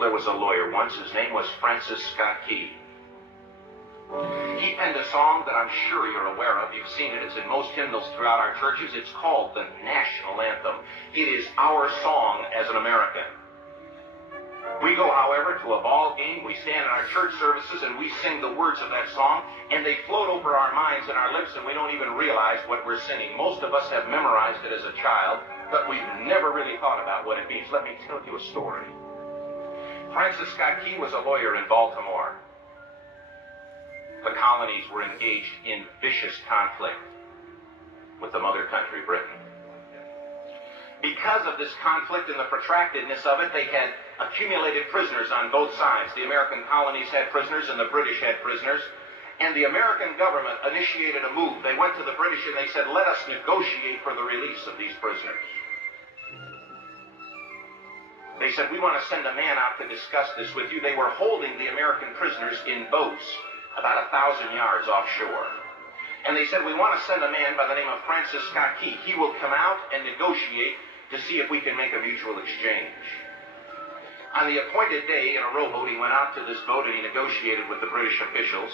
There was a lawyer once, his name was Francis Scott Key. He penned a song that I'm sure you're aware of. You've seen it. It's in most hymnals throughout our churches. It's called the National Anthem. It is our song as an American. We go, however, to a ball game. We stand in our church services and we sing the words of that song, and they float over our minds and our lips, and we don't even realize what we're singing. Most of us have memorized it as a child, but we've never really thought about what it means. Let me tell you a story. Francis Scott Key was a lawyer in Baltimore. The colonies were engaged in vicious conflict with the mother country, Britain. Because of this conflict and the protractedness of it, they had accumulated prisoners on both sides. The American colonies had prisoners and the British had prisoners. And the American government initiated a move. They went to the British and they said, let us negotiate for the release of these prisoners. They said, we want to send a man out to discuss this with you. They were holding the American prisoners in boats about 1,000 yards offshore. And they said, we want to send a man by the name of Francis Scott Key. He will come out and negotiate to see if we can make a mutual exchange. On the appointed day, in a rowboat, he went out to this boat and he negotiated with the British officials.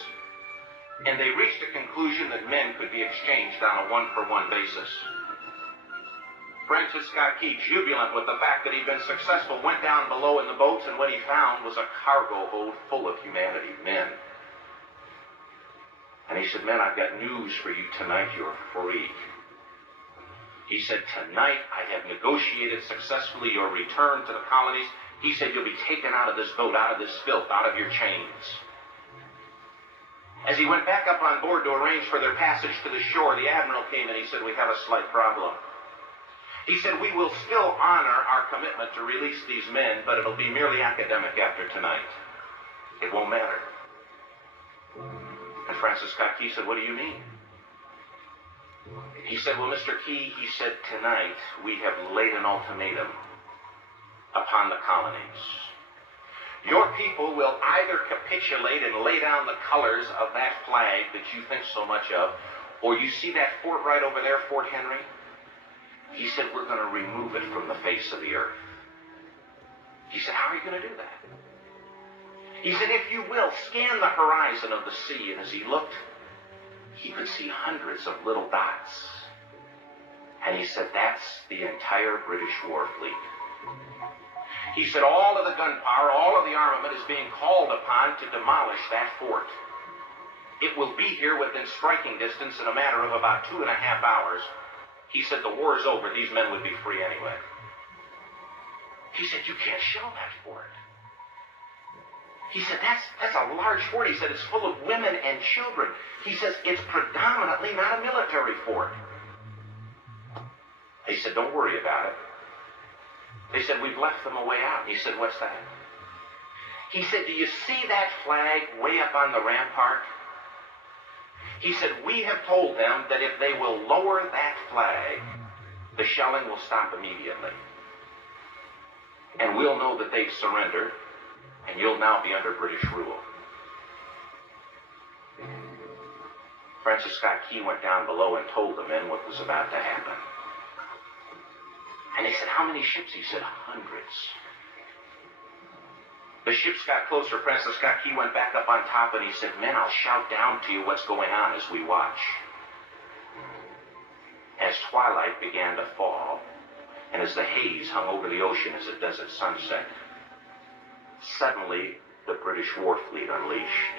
And they reached a conclusion that men could be exchanged on a one-for-one basis. Francis Scott Key, jubilant with the fact that he'd been successful, went down below in the boats, and what he found was a cargo hold full of humanity, men. And he said, men, I've got news for you tonight. You're free. He said, tonight I have negotiated successfully your return to the colonies. He said, you'll be taken out of this boat, out of this filth, out of your chains. As he went back up on board to arrange for their passage to the shore, the admiral came and he said, we have a slight problem. He said, we will still honor our commitment to release these men, but it'll be merely academic after tonight. It won't matter. And Francis Scott Key said, what do you mean? He said, well, Mr. Key, he said, tonight we have laid an ultimatum upon the colonies. Your people will either capitulate and lay down the colors of that flag that you think so much of, or you see that fort right over there, Fort Henry? He said, we're going to remove it from the face of the earth. He said, how are you going to do that? He said, if you will, scan the horizon of the sea. And as he looked, he could see hundreds of little dots. And he said, that's the entire British war fleet. He said, all of the gunpowder, all of the armament is being called upon to demolish that fort. It will be here within striking distance in a matter of about 2.5 hours. He said, the war is over. These men would be free anyway. He said, you can't shell that fort. He said, that's a large fort. He said, it's full of women and children. He says, it's predominantly not a military fort. He said, don't worry about it. They said, we've left them a way out. He said, what's that? He said, do you see that flag way up on the rampart? He said, we have told them that if they will lower that flag, the shelling will stop immediately. And we'll know that they've surrendered, and you'll now be under British rule. Francis Scott Key went down below and told the men what was about to happen. And they said, how many ships? He said, hundreds. The ships got closer. Francis Scott Key went back up on top and he said, men, I'll shout down to you what's going on as we watch. As twilight began to fall, and as the haze hung over the ocean as it does at sunset, suddenly the British war fleet unleashed.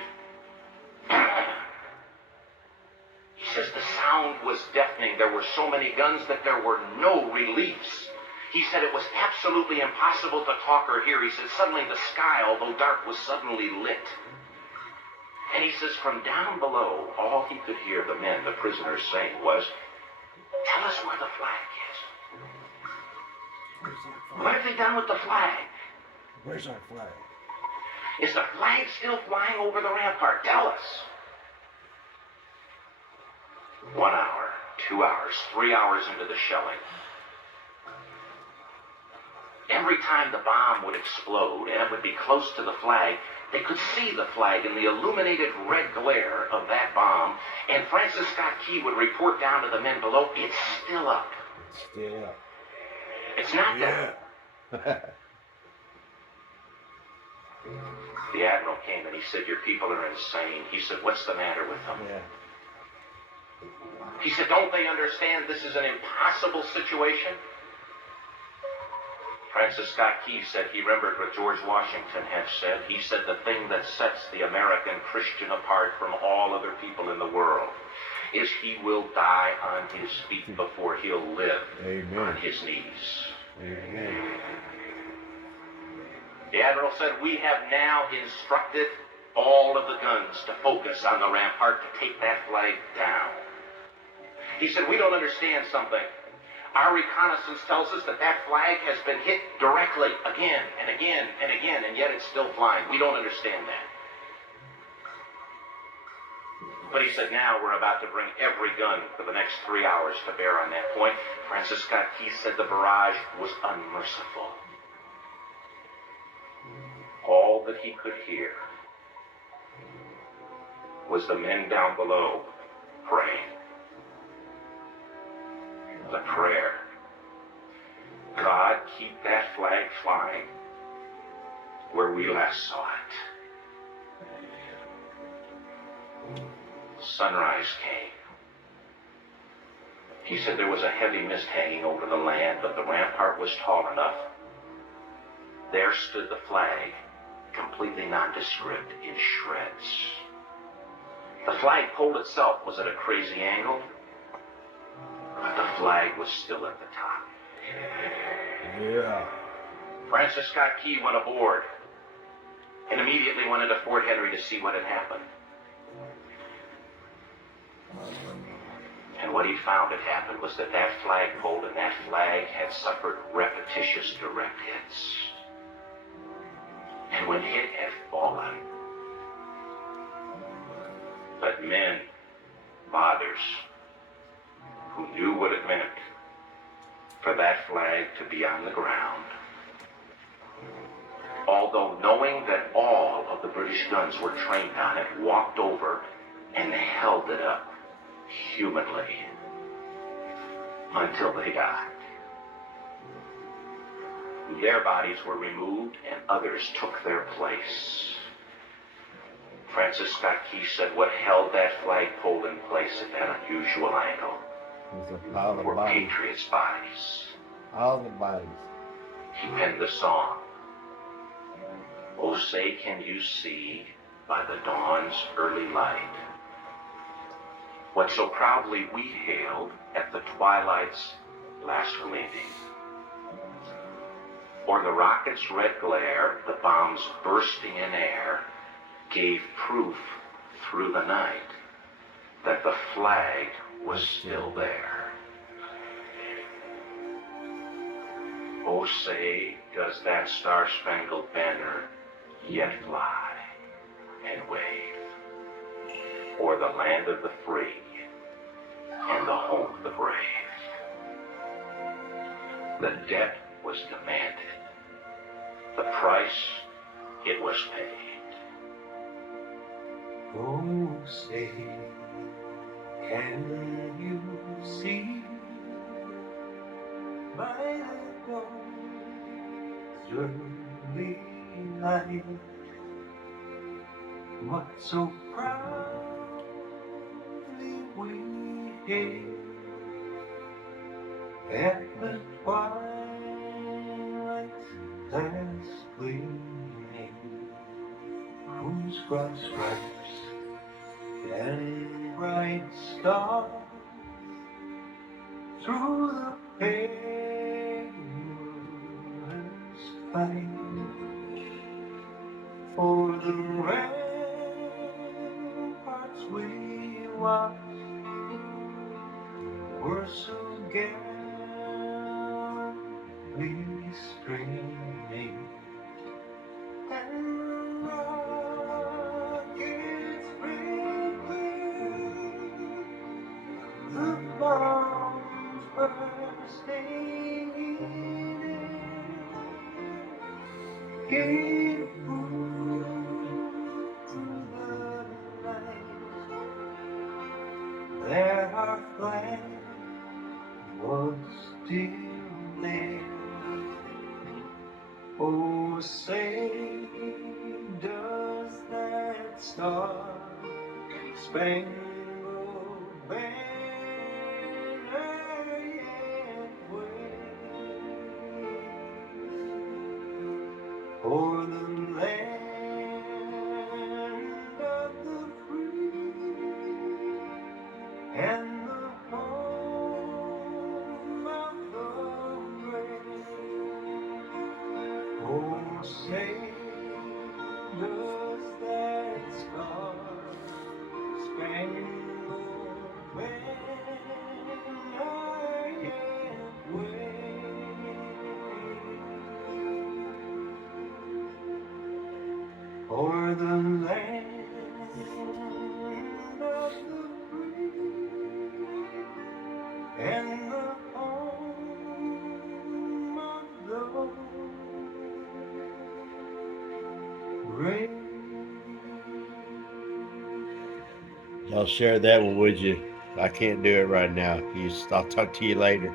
He says the sound was deafening. There were so many guns that there were no reliefs. He said it was absolutely impossible to talk or hear. He said suddenly the sky, although dark, was suddenly lit. And he says from down below, all he could hear the men, the prisoners, saying was, tell us where the flag is. What have they done with the flag? Where's our flag? Is the flag still flying over the rampart? Tell us. 1 hour, 2 hours, 3 hours into the shelling. Every time the bomb would explode and it would be close to the flag, they could see the flag in the illuminated red glare of that bomb. And Francis Scott Key would report down to the men below, it's still up. It's still up. It's not down. The admiral came and he said, your people are insane. He said, what's the matter with them? Yeah. He said, don't they understand this is an impossible situation? Francis Scott Key said he remembered what George Washington had said. He said the thing that sets the American Christian apart from all other people in the world is he will die on his feet before he'll live Amen. on his knees. Amen. The admiral said, we have now instructed all of the guns to focus on the rampart to take that flag down. He said, we don't understand something. Our reconnaissance tells us that that flag has been hit directly again and again and again, and yet it's still flying. We don't understand that. But he said, now we're about to bring every gun for the next 3 hours to bear on that point. Francis Scott Key said the barrage was unmerciful. All that he could hear was the men down below praying. The prayer, God, keep that flag flying where we last saw it. Sunrise came. He said there was a heavy mist hanging over the land, but the rampart was tall enough. There stood the flag, completely nondescript, in shreds. The flagpole itself was at a crazy angle, but the flag was still at the top. Yeah. Francis Scott Key went aboard and immediately went into Fort Henry to see what had happened. And what he found had happened was that that flagpole and that flag had suffered repetitious direct hits. And when it had fallen, but men, fathers, who knew what it meant for that flag to be on the ground, although knowing that all of the British guns were trained on it, walked over and held it up humanly until they died. Their bodies were removed and others took their place. Francis Scott Key said what held that flagpole in place at that unusual angle were patriots' bodies. All the bodies. He penned the song, "Oh, say can you see by the dawn's early light what so proudly we hailed at the twilight's last gleaming. Or the rocket's red glare, the bombs bursting in air, gave proof through the night that the flag was still there. Oh, say, does that star-spangled banner yet fly and wave o'er the land of the free and the home of the brave? The debt was demanded. The price, it was paid. Oh, say, can you see by the dawn's early light what so proudly we hailed at the twilight's last gleaming, whose broad stripes and bright stars through the perilous fight for the ramparts we watched were so gallantly streaming, and rockets sprinkling the bombs bursting in air gave proof through the night that our flag was still there. Oh, say, does that star spangled banner yet wave o'er the land of the free and the home of the brave? Oh, say, does that star-spangled banner yet wave o'er the land of the free and the home of the brave? Y'all share that one, would you? I can't do it right now. I'll talk to you later.